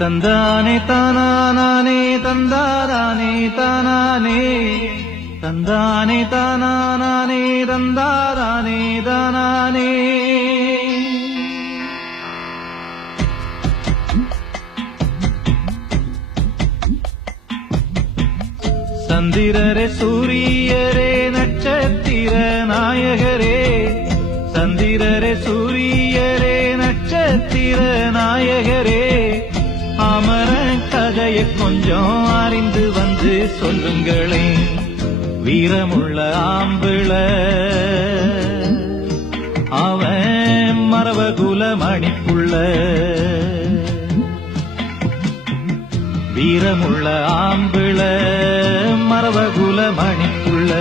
தந்தானே தானானே தந்தாரானே தானானே தந்தானே தானானே தந்தாரானே தானானே. சந்திரரே சூரியரே நட்சத்திர நாயகரே, சந்திரரே சூரியரே நட்சத்திர நாயகரே, அமர கதையை கொஞ்சம் அறிந்து வந்து சொல்லுங்களே. வீரமுள்ள ஆம்பிள அவன் மரபகுல மணிப்புள்ள, வீரமுள்ள ஆம்பிள மரபகுல மணிப்புள்ள.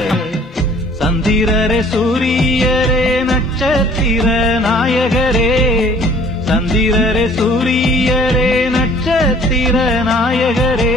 சந்திரரே சூரியரே நட்சத்திர நாயகரே, சந்திரரே சூரியரே நட்சத்திர நாயகரே.